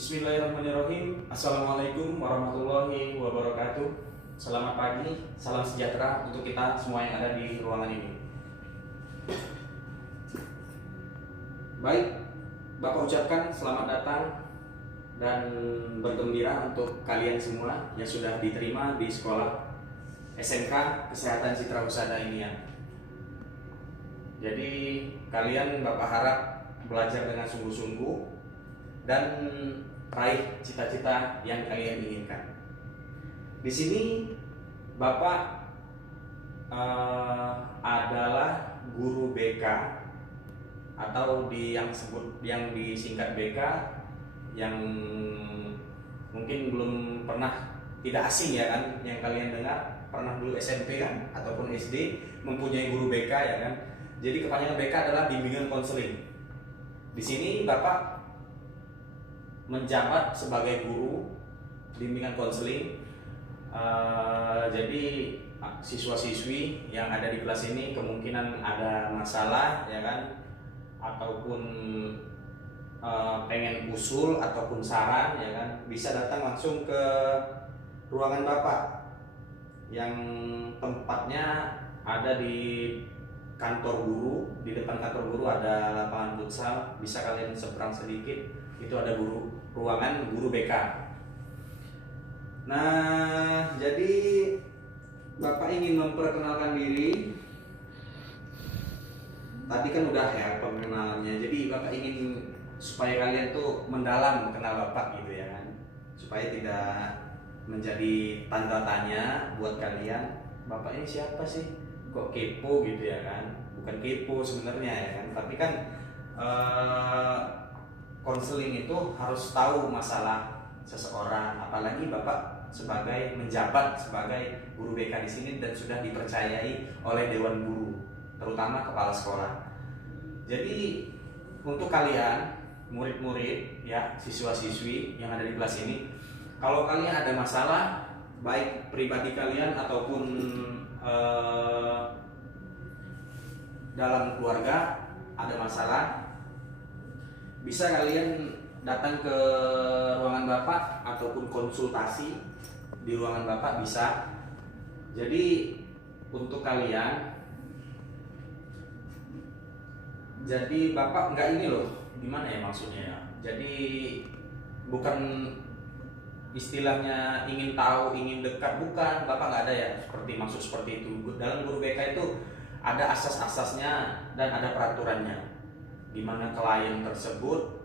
Bismillahirrahmanirrahim. Assalamualaikum warahmatullahi wabarakatuh. Selamat pagi, salam sejahtera untuk kita semua yang ada di ruangan ini. Baik, Bapak ucapkan selamat datang dan bergembira untuk kalian semua yang sudah diterima di sekolah SMK Kesehatan Citra Husada ini ya. Jadi kalian Bapak harap belajar dengan sungguh-sungguh dan raih cita-cita yang kalian inginkan. Di sini Bapak adalah guru BK atau yang disingkat BK, yang mungkin belum pernah, tidak asing ya kan, yang kalian dengar pernah dulu SMP kan ataupun SD mempunyai guru BK ya kan. Jadi kepanjangan BK adalah bimbingan konseling. Di sini Bapak menjabat sebagai guru bimbingan konseling. Jadi siswa-siswi yang ada di kelas ini kemungkinan ada masalah ya kan, ataupun pengen usul ataupun saran ya kan, bisa datang langsung ke ruangan Bapak yang tempatnya ada di kantor guru. Di depan kantor guru ada lapangan futsal, bisa kalian seberang sedikit, itu ada ruangan guru BK. Nah, jadi Bapak ingin memperkenalkan diri. Tadi kan udah ya pengenalannya. Jadi Bapak ingin supaya kalian tuh mendalam kenal Bapak gitu ya kan, supaya tidak menjadi tanda tanya buat kalian, Bapak ini siapa sih, kok kepo gitu ya kan. Bukan kepo sebenarnya ya kan, tapi kan konseling itu harus tahu masalah seseorang, apalagi Bapak menjabat sebagai guru BK di sini dan sudah dipercayai oleh dewan guru, terutama kepala sekolah. Jadi untuk kalian murid-murid ya, siswa-siswi yang ada di kelas ini, kalau kalian ada masalah baik pribadi kalian ataupun dalam keluarga ada masalah, bisa kalian datang ke ruangan Bapak ataupun konsultasi di ruangan Bapak bisa. Jadi untuk kalian, jadi Bapak nggak ini loh, gimana ya maksudnya ya. Jadi bukan istilahnya ingin tahu, ingin dekat, bukan. Bapak nggak ada ya maksud seperti itu. Dalam guru BK itu ada asas-asasnya dan ada peraturannya, di mana klien tersebut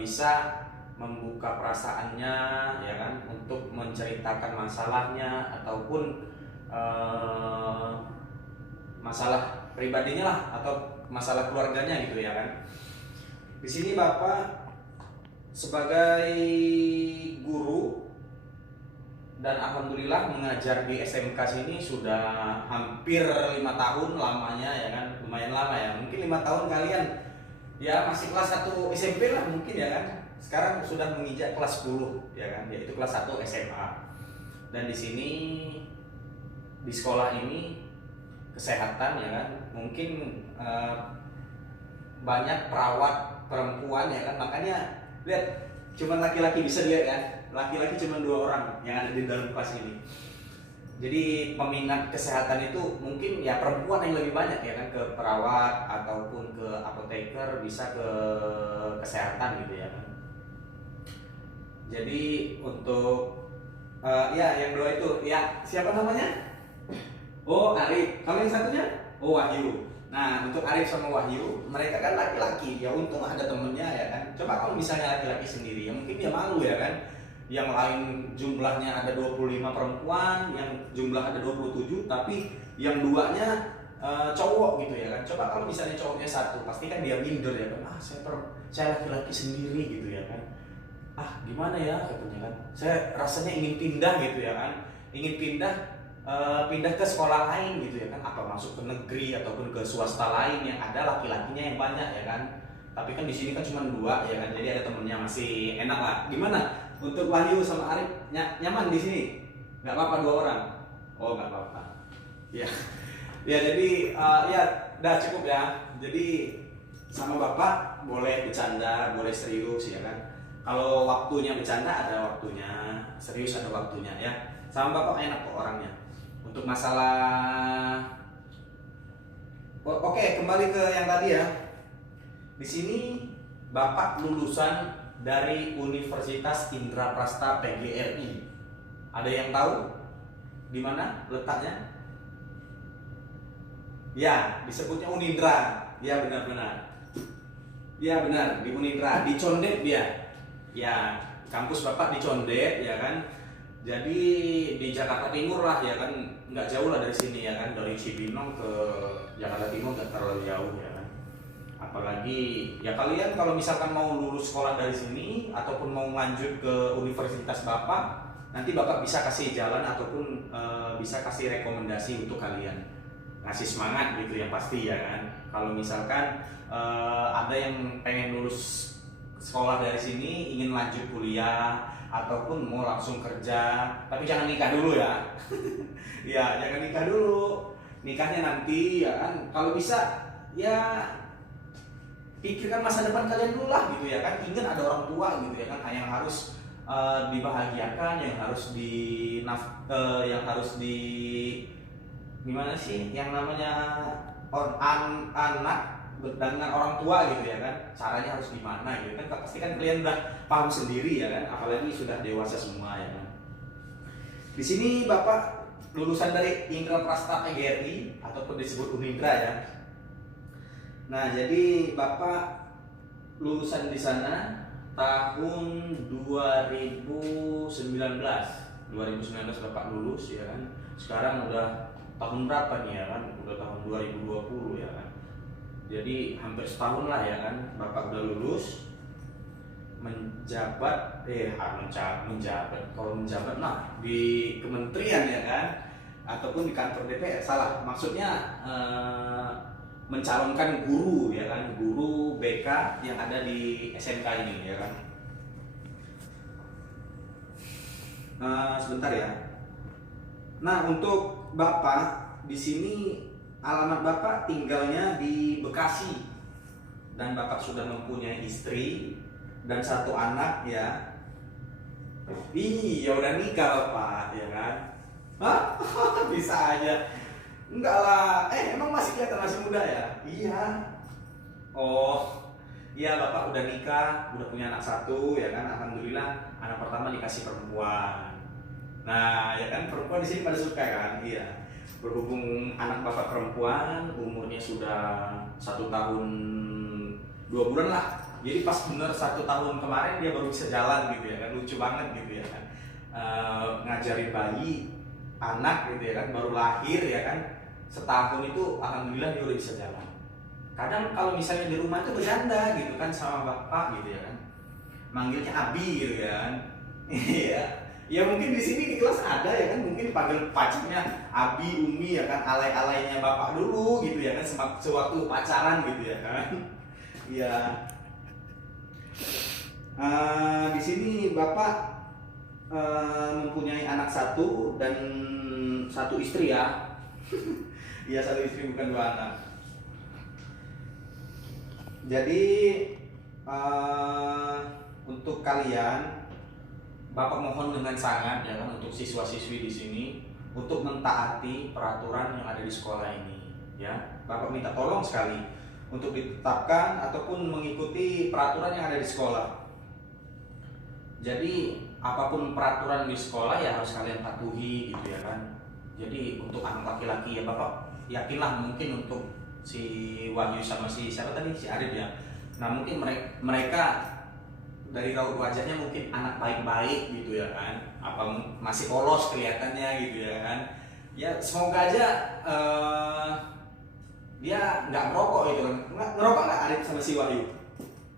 bisa membuka perasaannya ya kan, untuk menceritakan masalahnya ataupun masalah pribadinya lah atau masalah keluarganya gitu ya kan. Di sini Bapak sebagai guru dan alhamdulillah mengajar di SMK sini sudah hampir 5 tahun lamanya ya kan, lumayan lama ya. Mungkin 5 tahun kalian ya masih kelas 1 SMP lah mungkin ya kan. Sekarang sudah menginjak kelas 10 ya kan, yaitu kelas 1 SMA. Dan di sini di sekolah ini kesehatan ya kan, mungkin banyak perawat perempuan ya kan, makanya lihat cuma laki-laki bisa dilihat ya. Laki-laki cuma 2 orang yang ada di dalam kelas ini. Jadi peminat kesehatan itu mungkin ya perempuan yang lebih banyak ya kan, ke perawat ataupun ke apoteker, bisa ke kesehatan gitu ya kan. Jadi untuk ya yang 2 itu ya siapa namanya? Oh Arif. Kalau yang satunya? Oh Wahyu. Nah untuk Arif sama Wahyu, mereka kan laki-laki ya, untung ada temennya ya kan. Coba kalau misalnya laki-laki sendiri ya mungkin dia malu ya kan. Yang lain jumlahnya ada 25 perempuan, yang jumlah ada 27, tapi yang 2-nya cowok gitu ya kan. Coba kalau misalnya cowoknya 1, pasti kan dia minder ya kan. Saya laki-laki sendiri gitu ya kan. Gimana ya katanya kan. Saya rasanya ingin pindah gitu ya kan. Ingin pindah ke sekolah lain gitu ya kan. Apa masuk ke negeri ataupun ke swasta lain yang ada laki-lakinya yang banyak ya kan. Tapi kan di sini kan cuma 2 ya kan. Jadi ada temennya, masih enak lah. Gimana? Untuk Wahyu sama Arif nyaman di sini? Nggak apa-apa 2 orang? Oh nggak apa-apa. Ya, ya jadi ya udah cukup ya. Jadi sama Bapak boleh bercanda, boleh serius ya kan. Kalau waktunya bercanda ada waktunya, serius ada waktunya ya. Sama bapak enak kok orangnya. Untuk masalah, oke, kembali ke yang tadi ya. Di sini bapak lulusan dari Universitas Indraprasta PGRI. Ada yang tahu di mana letaknya? Ya, disebutnya Unindra. Ya, benar-benar. Ya, benar, di Unindra, di Condet dia. Ya, kampus bapak di Condet ya kan. Jadi di Jakarta Timur lah ya kan, nggak jauh lah dari sini ya kan, dari Cibinong ke Jakarta Timur nggak terlalu jauh ya kan. Apalagi ya kalian kalau misalkan mau lulus sekolah dari sini ataupun mau lanjut ke universitas bapak, nanti bapak bisa kasih jalan ataupun bisa kasih rekomendasi untuk kalian, ngasih semangat gitu yang pasti ya kan. Kalau misalkan ada yang pengen lulus sekolah dari sini ingin lanjut kuliah ataupun mau langsung kerja, tapi jangan nikah dulu ya. Ya jangan nikah dulu, nikahnya nanti ya kan. Kalau bisa ya pikirkan masa depan kalian dulu lah gitu ya kan. Ingat ada orang tua gitu ya kan, yang harus dibahagiakan, yang harus yang harus di gimana sih yang namanya anak dengan orang tua gitu ya kan, caranya harus gimana gitu kan. Pasti kan kalian udah paham sendiri ya kan, apalagi sudah dewasa semua ya kan. Di sini bapak lulusan dari Indraprasta PGRI ataupun disebut Unindra ya. Nah jadi bapak lulusan di sana tahun 2019 bapak lulus ya kan. Sekarang udah tahun berapa nih ya kan, udah tahun 2020 ya kan. Jadi hampir setahun lah ya kan bapak udah lulus, menjabat kalau menjabat nah di kementerian ya kan, ataupun di kantor DPR, salah maksudnya mencalonkan guru ya kan, guru BK yang ada di SMK ini ya kan. Sebentar ya. Nah untuk bapak di sini alamat bapak tinggalnya di Bekasi dan bapak sudah mempunyai istri dan satu anak ya. Iya udah nikah bapak ya kan. Hah? Bisa aja. Enggak lah, emang masih kelihatan masih muda ya? Iya. Oh, iya bapak udah nikah, udah punya anak satu ya kan. Alhamdulillah anak pertama dikasih perempuan. Nah ya kan perempuan di sini pada suka kan? Iya. Berhubung anak bapak perempuan umurnya sudah 1 tahun 2 bulan lah, jadi pas bener 1 tahun kemarin dia baru bisa jalan gitu ya kan. Lucu banget gitu ya kan, ngajarin bayi anak gitu ya kan, baru lahir ya kan, setahun itu alhamdulillah dia udah bisa jalan. Kadang kalau misalnya di rumah itu bercanda gitu kan sama bapak gitu ya kan, manggilnya Abi gitu ya kan. Iya. Ya mungkin di sini di kelas ada ya kan, mungkin dipanggil pacarnya Abi, Umi ya kan, alay-alaynya bapak dulu gitu ya kan, sewaktu pacaran gitu ya kan. Iya. Di sini bapak mempunyai anak satu dan satu istri ya. Iya 1 istri bukan 2 anak. Jadi untuk kalian, bapak mohon dengan sangat ya kan, untuk siswa-siswi di sini untuk mentaati peraturan yang ada di sekolah ini ya. Bapak minta tolong sekali untuk ditetapkan ataupun mengikuti peraturan yang ada di sekolah. Jadi apapun peraturan di sekolah ya harus kalian patuhi gitu ya kan. Jadi untuk anak laki-laki ya bapak yakinlah, mungkin untuk si Wahyu sama si siapa tadi, si Arif ya. Nah mungkin mereka dari raut wajahnya mungkin anak baik-baik gitu ya kan, apa masih polos kelihatannya gitu ya kan. Ya semoga aja dia nggak merokok gitu kan. Ngerokok nggak Arif sama si Wahyu?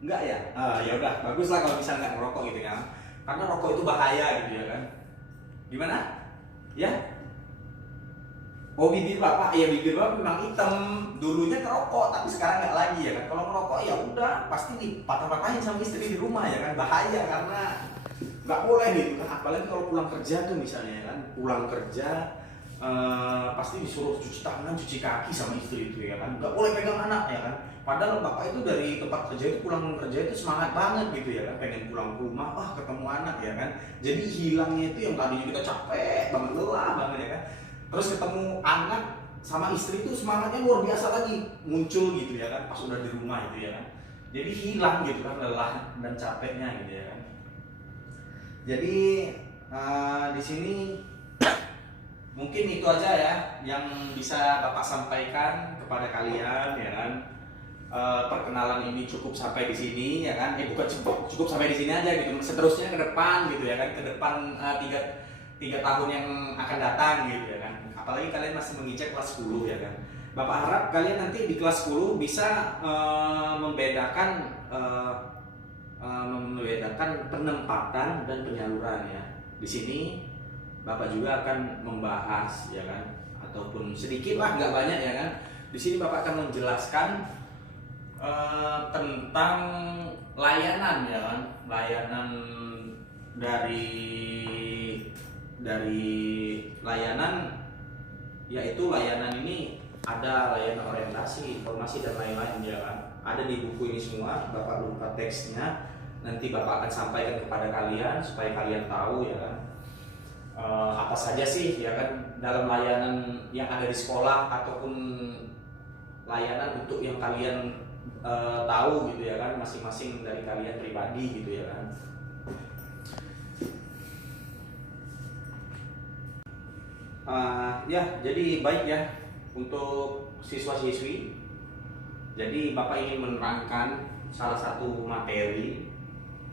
Enggak ya? Ya udah bagus lah kalau misalnya nggak merokok gitu kan, karena rokok itu bahaya gitu ya kan. Gimana ya? Oh bibir bapak, ya bibir bapak memang hitam, dulunya ngerokok tapi sekarang nggak lagi ya kan. Kalau ngerokok ya udah pasti dipatah-patahin sama istri di rumah ya kan, bahaya karena nggak boleh gitu kan. Apalagi kalau pulang kerja tuh misalnya ya kan, pulang kerja pasti disuruh cuci tangan, cuci kaki sama istri itu ya kan, nggak boleh pegang anak ya kan. Padahal bapak itu dari tempat kerja itu pulang kerja itu semangat banget gitu ya kan, pengen pulang ke rumah, ketemu anak ya kan. Jadi hilangnya itu yang tadinya kita capek banget, lelah banget ya kan, terus ketemu anak sama istri itu semangatnya luar biasa lagi muncul gitu ya kan, pas udah di rumah itu ya kan. Jadi hilang gitu kan lelah dan capeknya gitu ya kan. Jadi di sini mungkin itu aja ya yang bisa bapak sampaikan kepada kalian ya kan. Perkenalan ini cukup sampai di sini ya kan. Bukan cukup sampai di sini aja gitu. Seterusnya ke depan gitu ya kan. Ke depan 3 tahun yang akan datang gitu ya kan. Apalagi kalian masih menginjak kelas 10 ya kan. Bapak harap kalian nanti di kelas 10 bisa membedakan penempatan dan penyaluran ya. Di sini Bapak juga akan membahas ya kan, ataupun sedikit lah, nggak banyak ya kan. Di sini Bapak akan menjelaskan tentang layanan ya kan, layanan dari layanan, yaitu layanan ini ada layanan orientasi, informasi dan lain-lain ya kan. Ada di buku ini semua, Bapak lupa teksnya, nanti Bapak akan sampaikan kepada kalian supaya kalian tahu ya kan. Apa saja sih ya kan dalam layanan yang ada di sekolah, ataupun layanan untuk yang kalian tahu gitu ya kan, masing-masing dari kalian pribadi gitu ya kan. Ya jadi baik ya untuk siswa-siswi. Jadi Bapak ingin menerangkan salah satu materi,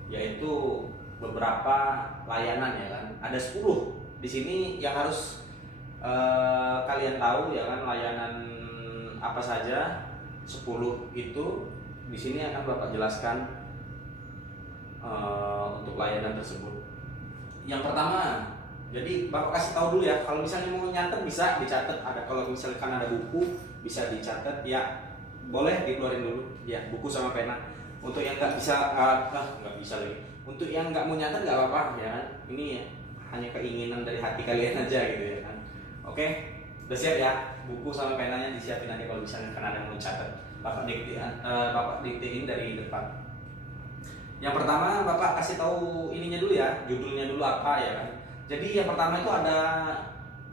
yaitu beberapa layanan ya kan. Ada 10 di sini yang harus kalian tahu ya kan, layanan apa saja. 10 itu di sini akan Bapak jelaskan untuk layanan tersebut. Yang pertama, jadi Bapak kasih tahu dulu ya, kalau misalnya mau nyatet bisa dicatat, ada kalau misalkan ada buku bisa dicatat ya, boleh dikeluarin dulu ya buku sama pena. Untuk yang nggak bisa nggak bisa lagi, untuk yang nggak mau nyatet nggak apa-apa ya kan, ini ya hanya keinginan dari hati kalian aja gitu ya kan. Oke, udah siap ya, buku sama penanya disiapin aja kalau misalnya kan ada yang mau catat. Bapak diktein dari depan. Yang pertama Bapak kasih tahu ininya dulu ya, judulnya dulu apa ya kan. Jadi yang pertama itu ada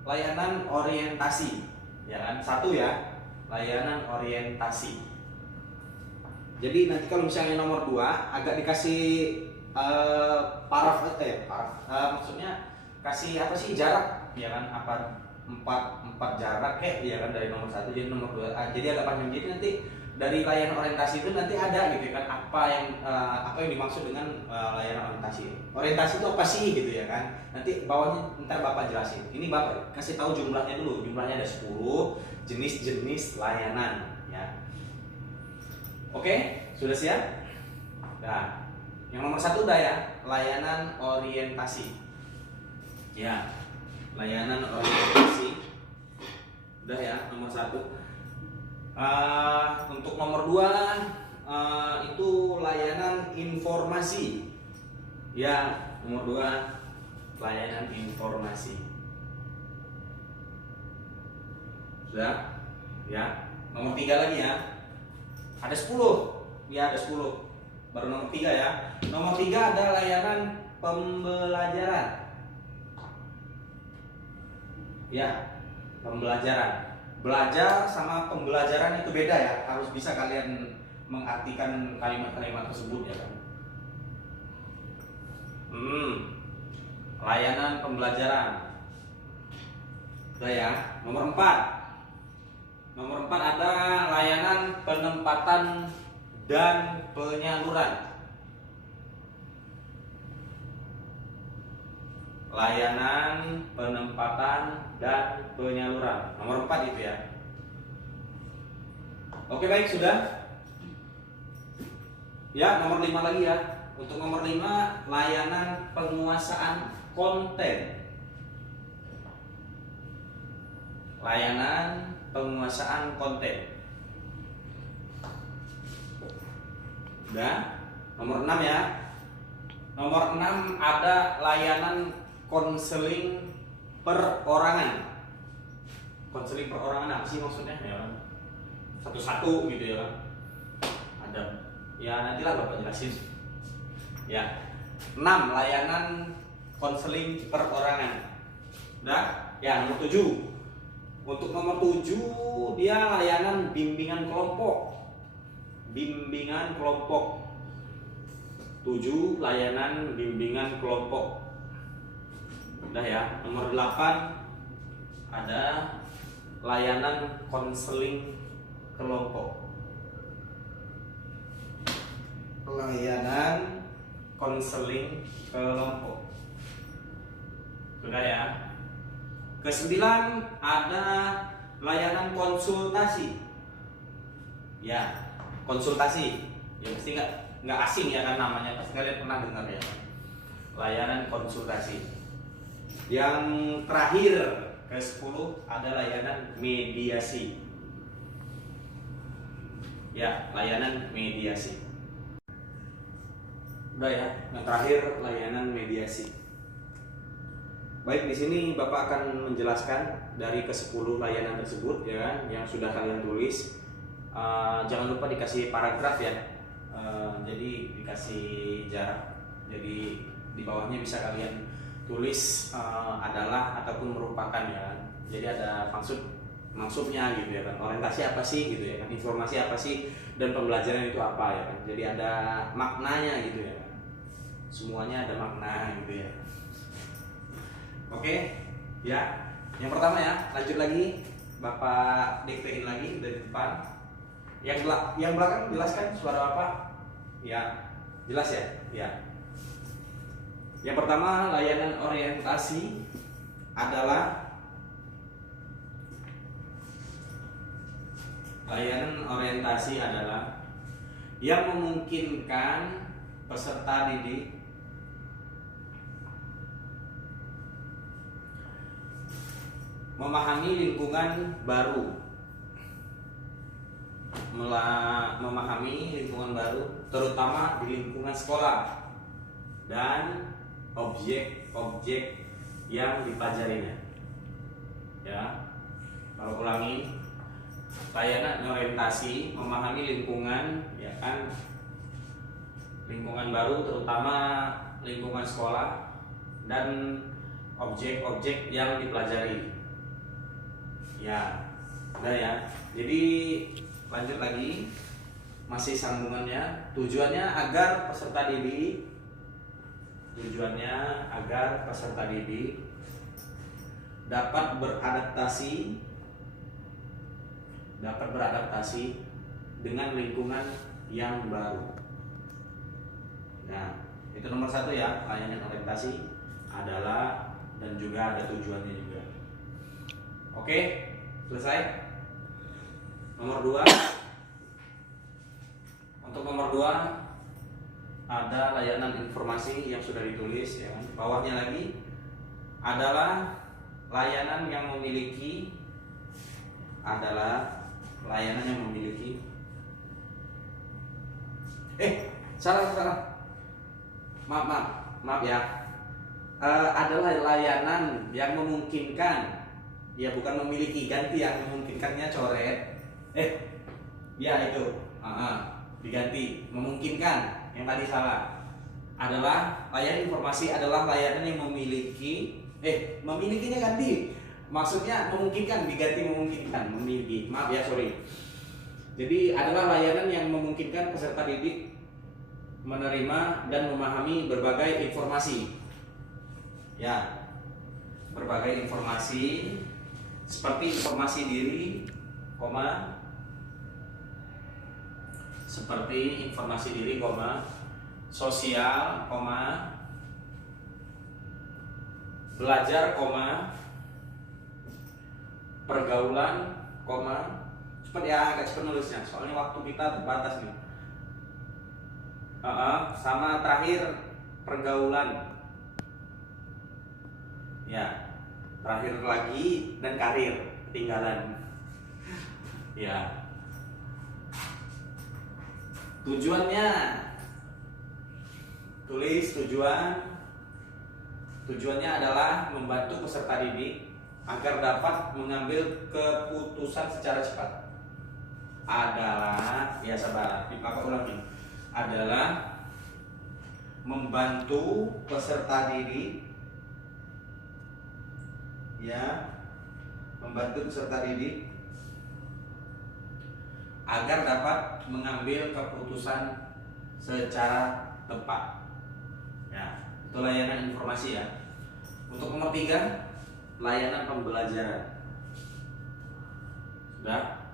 layanan orientasi ya kan, 1 ya, layanan orientasi. Jadi nanti kalau misalnya nomor 2 agak dikasih maksudnya kasih apa sih, jarak ya kan, apa 4 jarak kayak ya kan, dari nomor 1 jadi nomor 2. Jadi agak panjang. Jadi nanti dari layanan orientasi itu nanti ada gitu kan, apa yang dimaksud dengan layanan orientasi. Orientasi itu apa sih gitu ya kan. Nanti bawahnya ntar Bapak jelasin. Ini Bapak kasih tahu jumlahnya dulu. Jumlahnya ada 10 jenis-jenis layanan ya. Oke, sudah siap? Nah, yang nomor 1 udah ya, layanan orientasi. Ya, layanan orientasi. Udah ya, nomor 1. Untuk nomor 2 itu layanan informasi. Ya, nomor 2 layanan informasi. Sudah? Ya. Nomor 3 lagi ya. Ada 10. Ya, ada 10. Baru nomor 3 ya. Nomor 3 ada layanan pembelajaran. Ya, pembelajaran. Belajar sama pembelajaran itu beda ya. Harus bisa kalian mengartikan kalimat-kalimat tersebut ya kan. Layanan pembelajaran. Udah ya. Nomor 4. Nomor 4 ada layanan penempatan dan penyaluran. Layanan penempatan dan penyaluran. Nomor 4 itu ya. Oke, baik, sudah. Ya, nomor 5 lagi ya. Untuk nomor 5, layanan penguasaan konten. Layanan penguasaan konten. Udah. Nomor 6 ya. Nomor 6 ada layanan konseling perorangan. konseling perorangan apa sih maksudnya ya kan? Satu-satu gitu ya kan? Ada ya nantilah Bapak jelasin. Ya. 6. Layanan konseling perorangan. Udah? Ya, nomor 7. Untuk nomor 7 dia layanan bimbingan kelompok. Bimbingan kelompok. 7 layanan bimbingan kelompok. Udah ya. Nomor 8 ada layanan konseling kelompok. Layanan konseling kelompok. Sudah ya. Ke-9 ada layanan konsultasi. Ya, konsultasi. Ya pasti nggak asing ya kan namanya, pasti kalian pernah dengar ya. Layanan konsultasi. Yang terakhir ke-10 ada layanan mediasi. Ya, layanan mediasi. Udah ya, yang terakhir layanan mediasi. Baik, di sini Bapak akan menjelaskan dari ke-10 layanan tersebut ya kan, yang sudah kalian tulis. Jangan lupa dikasih paragraf ya. Jadi dikasih jarak. Jadi di bawahnya bisa kalian tulis adalah ataupun merupakan ya kan. Jadi ada maksudnya gitu ya kan. Orientasi apa sih gitu ya kan. Informasi apa sih dan pembelajaran itu apa ya kan. Jadi ada maknanya gitu ya kan. Semuanya ada makna gitu ya. Oke, ya. Yang pertama ya, lanjut lagi. Bapak diktein lagi dari depan. Yang belakang jelaskan suara Bapak. Ya, jelas ya? Ya. Yang pertama, layanan orientasi adalah yang memungkinkan peserta didik memahami lingkungan baru, terutama di lingkungan sekolah dan objek-objek yang dipelajarinya. Ya, kalau ulangi, layanan orientasi memahami lingkungan, ya kan, lingkungan baru, terutama lingkungan sekolah dan objek-objek yang dipelajari. Ya, udah ya. Jadi lanjut lagi, masih sambungannya. Tujuannya agar peserta didik dapat beradaptasi dengan lingkungan yang baru. Nah, itu nomor 1 ya, layanan orientasi adalah dan juga ada tujuannya juga. Oke, selesai. Nomor 2. Untuk nomor 2 ada layanan informasi yang sudah ditulis ya kan. Bawahnya lagi adalah layanan yang memiliki salah. Maaf ya. Adalah layanan yang memungkinkan, ya bukan memiliki, ganti ya, memungkinkannya coret. Ya itu, diganti, memungkinkan, yang tadi salah. Adalah layanan informasi adalah layanan yang memilikinya ganti. Maksudnya memungkinkan, diganti memungkinkan, memiliki. Maaf ya, sorry. Jadi adalah layanan yang memungkinkan peserta didik menerima dan memahami berbagai informasi. Ya, berbagai informasi seperti informasi diri, sosial, belajar, pergaulan, cepat ya, agak cepat nulisnya, soalnya waktu kita terbatas nih. Sama terakhir pergaulan. Ya, terakhir lagi dan karir, ketinggalan. Ya. Tujuannya, tulis tujuannya adalah membantu peserta didik agar dapat mengambil keputusan secara cepat adalah, ya sabar, Bapak ulangi, adalah membantu peserta didik, ya, membantu peserta didik agar dapat mengambil keputusan secara tepat. Ya, itu layanan informasi ya. Untuk nomor 3, layanan pembelajaran. Sudah?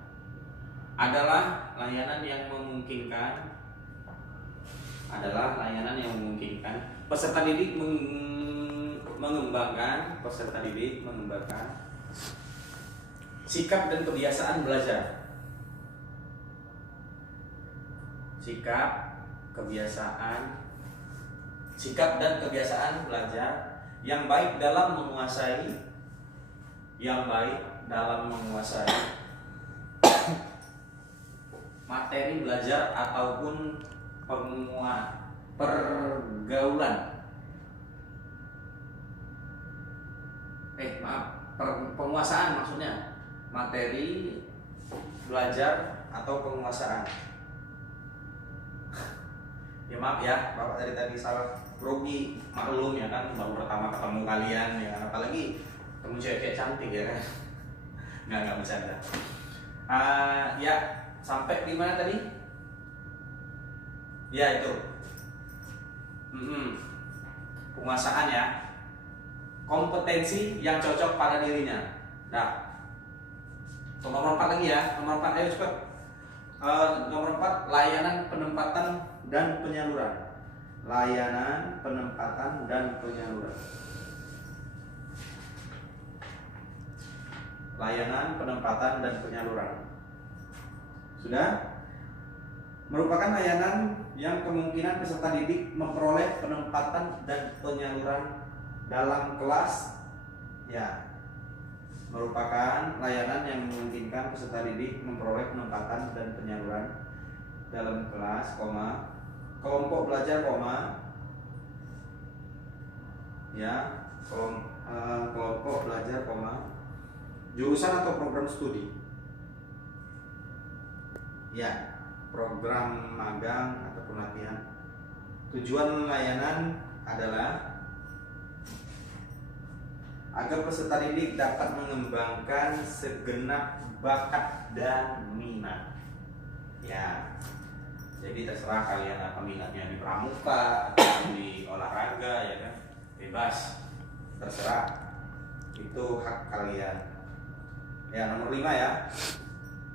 Adalah layanan yang memungkinkan peserta didik mengembangkan sikap dan kebiasaan belajar. Sikap dan kebiasaan belajar yang baik dalam menguasai materi belajar ataupun pergaulan. Penguasaan maksudnya. Materi belajar atau penguasaan. Ya maaf ya, Bapak tadi salah, grogi, maklum ya kan, baru pertama ketemu kalian ya, apalagi ketemu cewek cantik ya kan. Nggak bercanda. Ya, sampai di mana tadi? Ya itu. Penguasaan ya. Kompetensi yang cocok pada dirinya. Nah, nomor 4 lagi ya. Nomor 4 ayo cepat. Nomor 4, layanan penempatan dan penyaluran. Layanan penempatan dan penyaluran. Layanan penempatan dan penyaluran. Sudah? Merupakan layanan yang kemungkinan peserta didik memperoleh penempatan dan penyaluran dalam kelas. Ya. Merupakan layanan yang memungkinkan peserta didik memperoleh penempatan dan penyaluran dalam kelas, kelompok belajar, ya, kelompok belajar, jurusan atau program studi, ya, program magang ataupun latihan. Tujuan layanan adalah agar peserta didik dapat mengembangkan segenap bakat dan minat. Ya, jadi terserah kalian apa minatnya, di pramuka atau di olahraga ya kan, bebas, terserah, itu hak kalian. Ya, nomor 5 ya,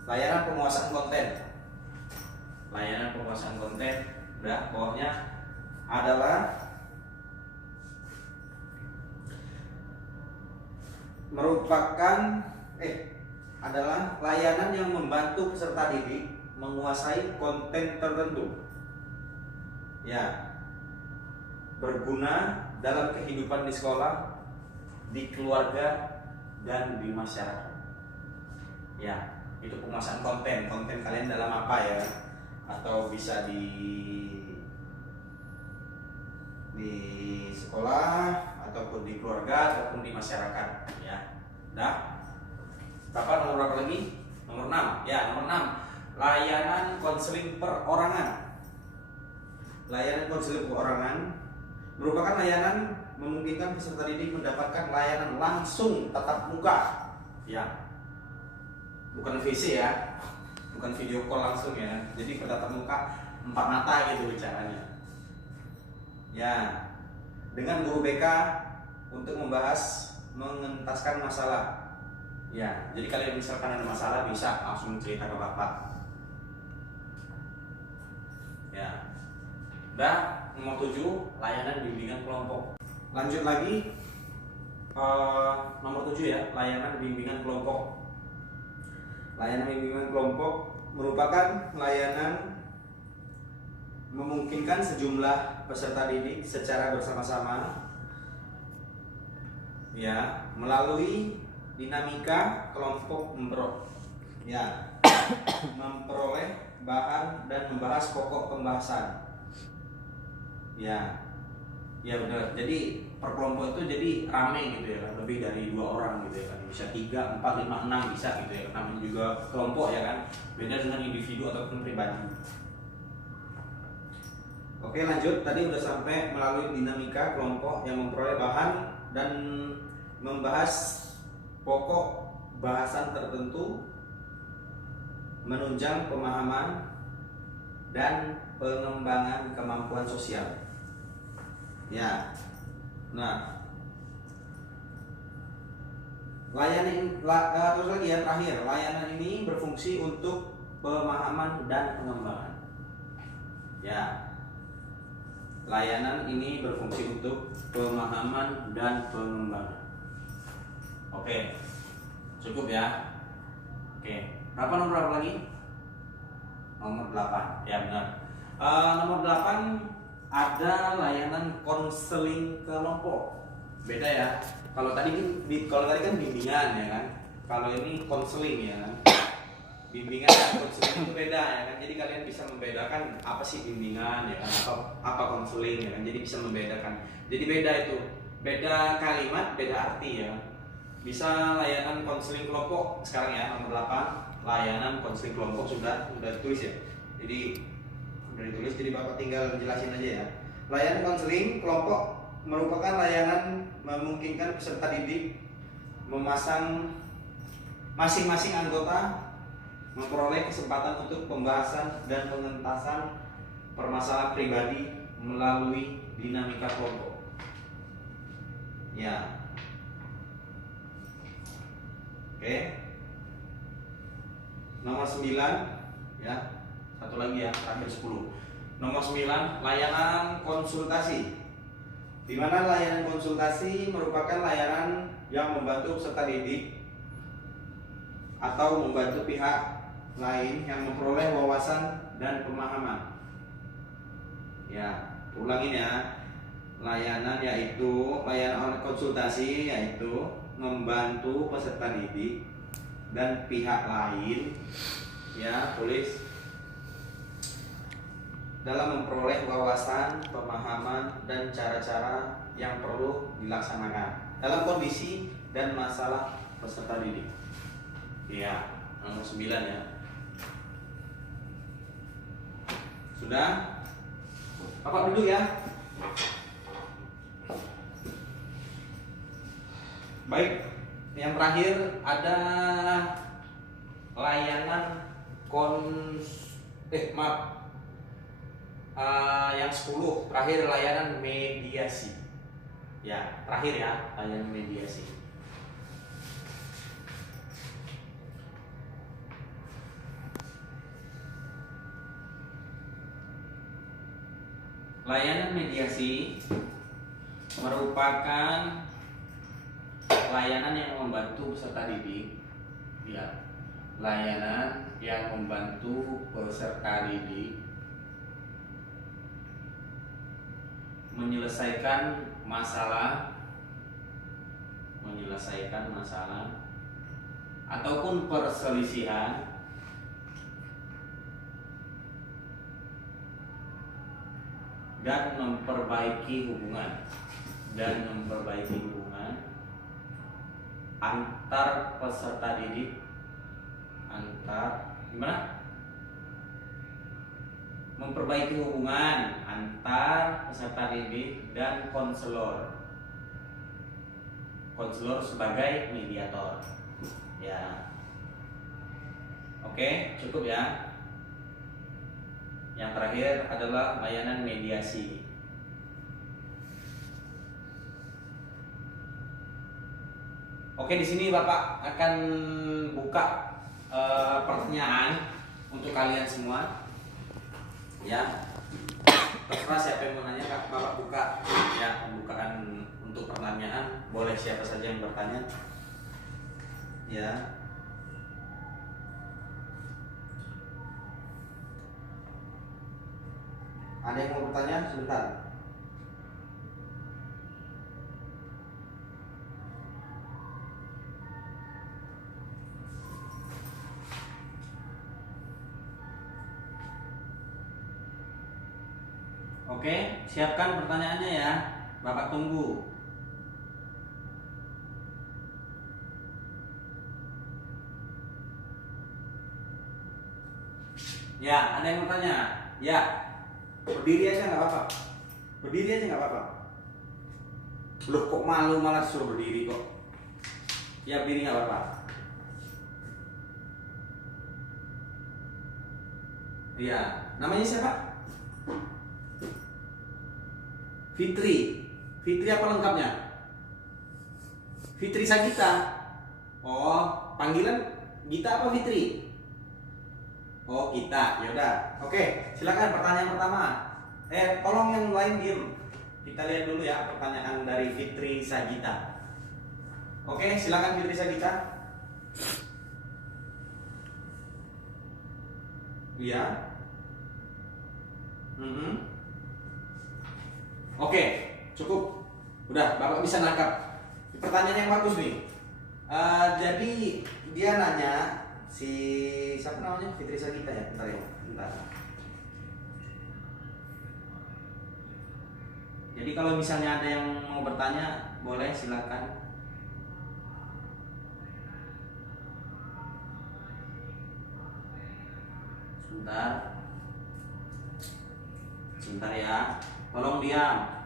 layanan penguasaan konten. Layanan penguasaan konten, udah, bawahnya adalah adalah layanan yang membantu peserta didik menguasai konten tertentu, ya, berguna dalam kehidupan di sekolah, di keluarga, dan di masyarakat. Ya, itu penguasaan konten. Konten kalian dalam apa ya? Atau bisa di sekolah, ataupun di keluarga, ataupun di masyarakat. Ya, dah. Nomor berapa lagi? Nomor 6. Ya, nomor 6. Layanan konseling perorangan. Layanan konseling perorangan merupakan layanan memungkinkan peserta didik mendapatkan layanan langsung tatap muka. Ya, bukan VC ya, bukan video call langsung ya. Jadi bertatap muka 4 mata gitu bicaranya. Ya, dengan guru BK untuk membahas, mengentaskan masalah. Ya, jadi kalian misalkan ada masalah bisa langsung cerita ke Bapak. Ya. Nah, nomor 7, layanan bimbingan kelompok. Lanjut lagi, nomor 7 ya, layanan bimbingan kelompok. Layanan bimbingan kelompok merupakan layanan memungkinkan sejumlah peserta didik secara bersama-sama, ya, melalui dinamika kelompok memperoleh bahan dan membahas pokok pembahasan. Ya, Ya benar. Jadi per kelompok itu jadi rame gitu ya kan, lebih dari 2 orang gitu ya kan, bisa 3, 4, 5, 6 bisa gitu ya kan. Namanya juga kelompok ya kan, beda dengan individu ataupun pribadi. Oke lanjut, tadi udah sampai melalui dinamika kelompok yang memperoleh bahan dan membahas pokok bahasan tertentu, menunjang pemahaman dan pengembangan kemampuan sosial. Ya, nah terus lagi ya terakhir, layanan ini berfungsi untuk pemahaman dan pengembangan. Ya, layanan ini berfungsi untuk pemahaman dan pengembangan. Oke, cukup ya. Oke, nomor berapa lagi? Nomor 8, ya benar. Nomor 8 ada layanan konseling kelompok. Beda ya. Kalau tadi kan bimbingan ya kan. Kalau ini konseling ya kan. Bimbingan dan konseling itu beda ya kan. Jadi kalian bisa membedakan apa sih bimbingan ya kan, atau apa konseling ya kan. Jadi bisa membedakan. Jadi beda itu. Beda kalimat, beda arti ya. Bisa layanan konseling kelompok sekarang ya, nomor 8. Layanan konseling kelompok sudah ditulis ya. Jadi udah ditulis, jadi Bapak tinggal jelasin aja ya. Layanan konseling kelompok merupakan layanan memungkinkan peserta didik memasang masing-masing anggota memperoleh kesempatan untuk pembahasan dan pengentasan permasalahan pribadi melalui dinamika kelompok. Ya. Oke. Nomor 9 ya. Satu lagi ya, terakhir 10. Nomor 9, layanan konsultasi. Di mana layanan konsultasi merupakan layanan yang membantu peserta didik atau membantu pihak lain yang memperoleh wawasan dan pemahaman. Ya, ulangin ya. Layanan konsultasi yaitu membantu peserta didik dan pihak lain, ya, tulis, dalam memperoleh wawasan, pemahaman, dan cara-cara yang perlu dilaksanakan dalam kondisi dan masalah peserta didik. Ya, nomor 9 ya. Sudah? Bapak duduk ya. Baik, yang terakhir ada layanan yang 10 terakhir, layanan mediasi. Ya, terakhir ya, layanan mediasi. Layanan mediasi merupakan layanan yang membantu peserta didik. Ya, layanan yang membantu peserta didik menyelesaikan masalah ataupun perselisihan dan memperbaiki hubungan antar peserta didik, memperbaiki hubungan antar peserta didik dan konselor sebagai mediator. Ya, oke, cukup ya. Yang terakhir adalah layanan mediasi. Oke, di sini Bapak akan buka pertanyaan untuk kalian semua. Ya, terserah siapa yang mau nanya, Kak. Bapak buka ya, pembukaan untuk pertanyaan. Boleh siapa saja yang bertanya. Ya. Ada yang mau bertanya? Sebentar. Oke, siapkan pertanyaannya ya. Bapak tunggu. Ya, ada yang mau tanya? Ya, berdiri aja nggak apa-apa. Berdiri aja nggak apa-apa. Loh, kok malu malah suruh berdiri kok? Ya, berdiri nggak apa-apa. Iya, namanya siapa? Fitri. Fitri apa lengkapnya? Fitri Sagita. Oh, panggilan Gita apa Fitri? Oh, Gita. Yaudah. Oke, silakan pertanyaan pertama. Tolong yang lain diem. Kita lihat dulu ya pertanyaan dari Fitri Sagita. Oke, silakan Fitri Sagita. Iya. Oke, cukup. Udah, Bapak bisa nangkap. Pertanyaan yang bagus nih. Jadi dia nanya, si siapa namanya? Fitri Sagita ya. Bentar ya, bentar. Jadi kalau misalnya ada yang mau bertanya, boleh silakan. Sebentar. Sebentar ya. Tolong diam.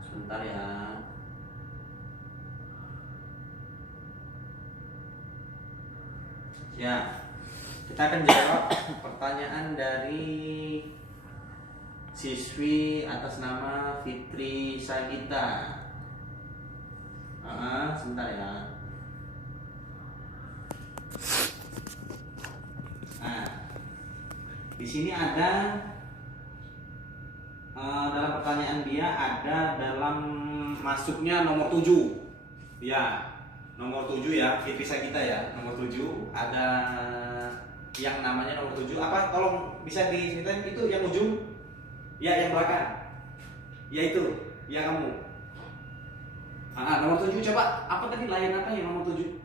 Sebentar ya. Ya, kita akan jawab pertanyaan dari siswi atas nama Fitri Sagita. Sebentar ya. Nah, di sini ada dalam pertanyaan dia ada dalam masuknya nomor 7. Ya, nomor 7 ya, Fitri Sagita ya, nomor 7 ada yang namanya nomor 7 apa? Tolong bisa diceritain itu yang ujung? Ya, yang belakang. Ya itu, ya kamu. Nomor 7 coba apa tadi, layan apa ya nomor 7?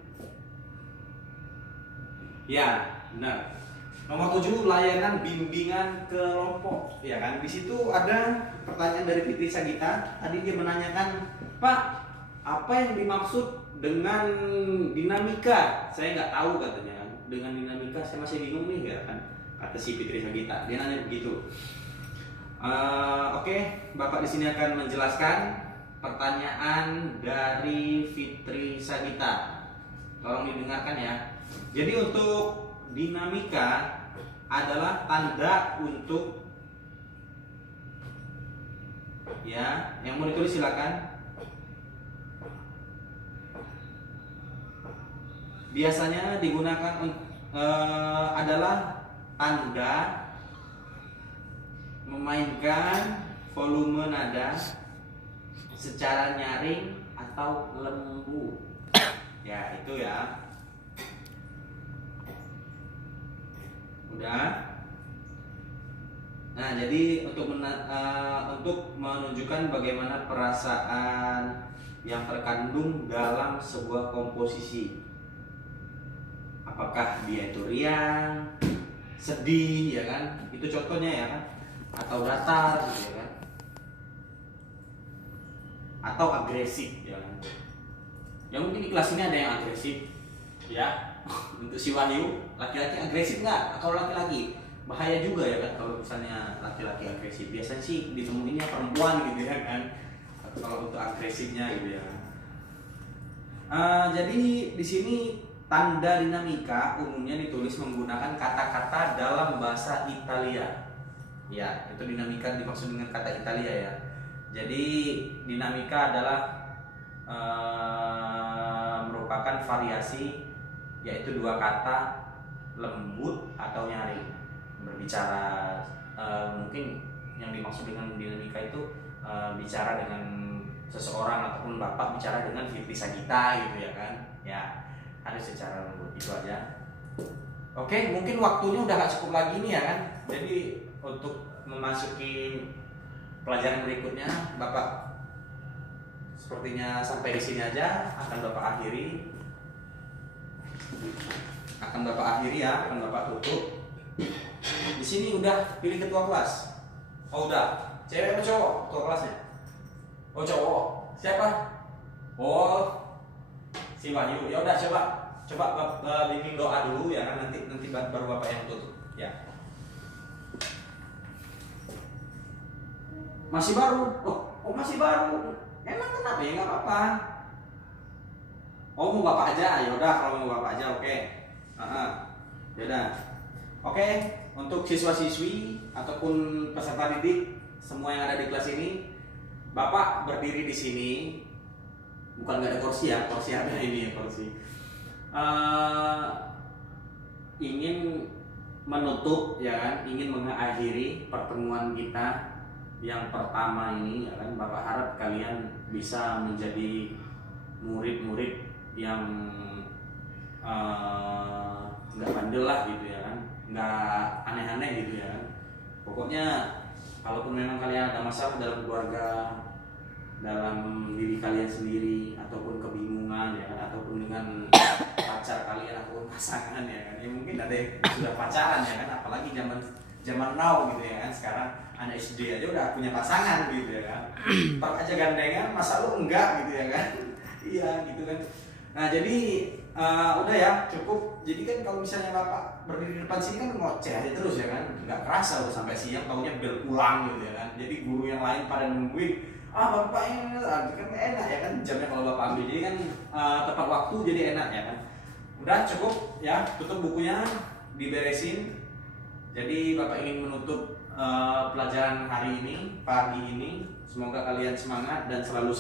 Ya, benar. Nomor 7 layanan bimbingan kelompok, ya kan? Di situ ada pertanyaan dari Fitri Sagita. Tadi dia menanyakan, "Pak, apa yang dimaksud dengan dinamika?" Saya nggak tahu katanya. Dengan dinamika saya masih bingung nih, ya kan? Kata si Fitri Sagita. Dia nanya begitu. Oke, Bapak di sini akan menjelaskan pertanyaan dari Fitri Sagita. Tolong didengarkan ya. Jadi untuk dinamika adalah tanda untuk, ya, yang mau ditulis silakan. Biasanya digunakan adalah tanda memainkan volume nada secara nyaring atau lembut. Ya, itu ya. Udah. Nah, jadi untuk menunjukkan bagaimana perasaan yang terkandung dalam sebuah komposisi. Apakah dia itu riang, sedih, ya kan? Itu contohnya ya kan? Atau datar, gitu ya kan? Atau agresif, ya kan? Ya mungkin di kelas ini ada yang agresif, ya. Untuk si Wahyu, laki-laki agresif nggak? Atau laki-laki? Bahaya juga ya kan kalau misalnya laki-laki agresif. Biasanya sih ditemuinnya perempuan gitu ya kan. Kalau untuk agresifnya gitu ya. Jadi di sini tanda dinamika umumnya ditulis menggunakan kata-kata dalam bahasa Italia. Ya, itu dinamika dimaksud dengan kata Italia ya. Jadi dinamika adalah merupakan variasi, yaitu dua kata lembut atau nyaring berbicara. Mungkin yang dimaksud dengan dinamika itu bicara dengan seseorang ataupun bapak bicara dengan Fitri Sagita gitu ya kan, ya harus secara lembut. Itu aja. Oke, mungkin waktunya udah gak cukup lagi nih ya kan. Jadi untuk memasuki pelajaran berikutnya, Bapak sepertinya sampai di sini aja akan Bapak akhiri. akan Bapak akhiri ya, akan Bapak tutup. Di sini udah pilih ketua kelas. Oh udah, cewek apa cowok ketua kelasnya? Oh cowok. Siapa? Oh si Wahyu. Ya udah coba bimbing doa dulu ya kan, nanti baru Bapak yang tutup ya. Masih baru? Oh masih baru. Emang kenapa ya? Nggak apa-apa. Oh mau Bapak aja, ya udah kalau mau Bapak aja oke. Ya udah. Oke, untuk siswa-siswi ataupun peserta didik semua yang ada di kelas ini, Bapak berdiri di sini. Bukan nggak ada kursi ya, kursi apa ini ya kursi. Ingin menutup ya kan, ingin mengakhiri pertemuan kita yang pertama ini ya kan. Bapak harap kalian bisa menjadi murid-murid yang nggak bandel lah gitu ya kan, nggak aneh-aneh gitu ya kan. Pokoknya kalaupun memang kalian ada masalah dalam keluarga, dalam diri kalian sendiri, ataupun kebingungan ya kan, ataupun dengan pacar kalian ataupun pasangan ya kan, ya mungkin ada yang sudah pacaran ya kan, apalagi zaman now gitu ya kan. Sekarang anak SD aja udah punya pasangan gitu ya kan, pak aja gandengan, masa lu enggak gitu ya kan. Iya gitu kan. Nah jadi udah ya cukup. Jadi kan kalau misalnya Bapak berdiri di depan sini kan ngoceh aja terus ya kan, nggak kerasa udah sampai siang, taunya bel pulang gitu ya kan. Jadi guru yang lain pada nungguin, Bapak ini kan enak ya kan jamnya kalau Bapak ambil, jadi kan tepat waktu, jadi enak ya kan. Udah cukup ya, tutup bukunya, diberesin. Jadi Bapak ingin menutup pelajaran hari ini, pagi ini. Semoga kalian semangat dan selalu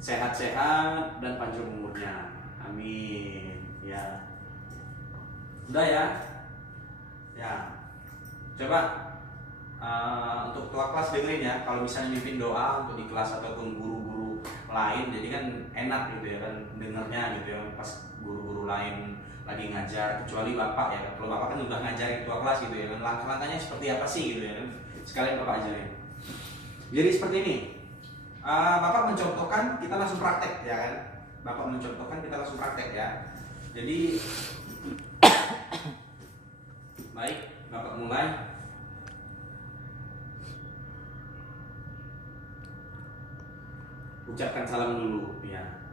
sehat-sehat dan panjang umurnya. Amin. Ya. Udah ya. Ya. Coba untuk ketua kelas dengerin ya. Kalau misalnya mimpin doa untuk di kelas ataupun guru-guru lain, jadi kan enak gitu ya kan dengernya gitu ya pas guru-guru lain lagi ngajar, kecuali Bapak ya. Kalau Bapak kan udah ngajarin ketua kelas gitu ya kan, langkah-langkahnya seperti apa sih gitu ya kan. Sekalian Bapak ajarin. Jadi seperti ini. Bapak mencontohkan, kita langsung praktek ya kan. Bapak mencontohkan, kita langsung praktek ya. Jadi baik, Bapak mulai. Ucapkan salam dulu ya.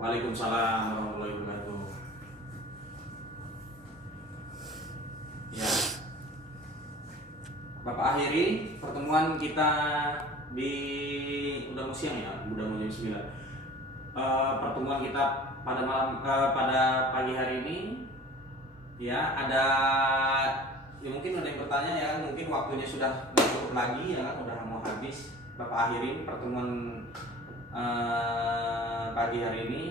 Waalaikumsalam warahmatullahi wabarakatuh. Ya. Bapak akhiri pertemuan kita di udah mau siang ya, udah mau jam 9. Pertemuan kita pada pada pagi hari ini ya, ada ya mungkin ada yang bertanya ya, mungkin waktunya sudah cukup lagi ya kan, udah mau habis. Bapak akhiri pertemuan pagi hari ini.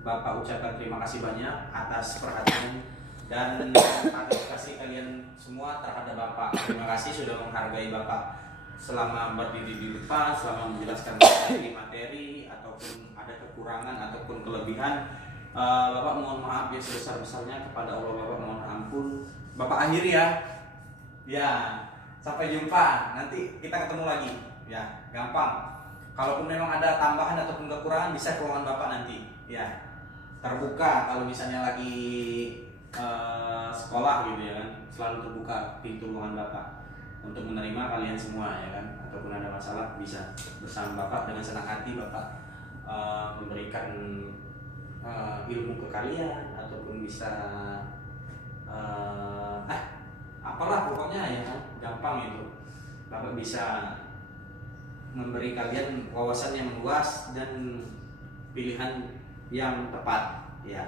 Bapak ucapkan terima kasih banyak atas perhatian dan partisipasi kalian semua terhadap Bapak. Terima kasih sudah menghargai Bapak selama berdiri di depan, selama menjelaskan materi ataupun ada kekurangan ataupun kelebihan. Bapak mohon maaf yang sebesar-besarnya kepada Allah. Bapak mohon ampun. Bapak akhiri ya. Ya, sampai jumpa. Nanti kita ketemu lagi. Ya, gampang. Kalaupun memang ada tambahan ataupun kekurangan bisa ke ruangan Bapak nanti. Ya, terbuka kalau misalnya lagi sekolah gitu ya kan, selalu terbuka pintu ruangan Bapak untuk menerima kalian semua ya kan. Ataupun ada masalah bisa bersama Bapak, dengan senang hati Bapak memberikan ilmu ke kalian, ataupun bisa apalah pokoknya ya kan, gampang itu. Bapak bisa memberi kalian wawasan yang luas dan pilihan yang tepat ya.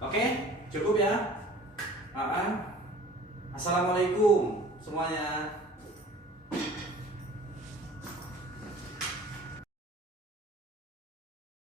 Oke, cukup ya. Assalamualaikum semuanya.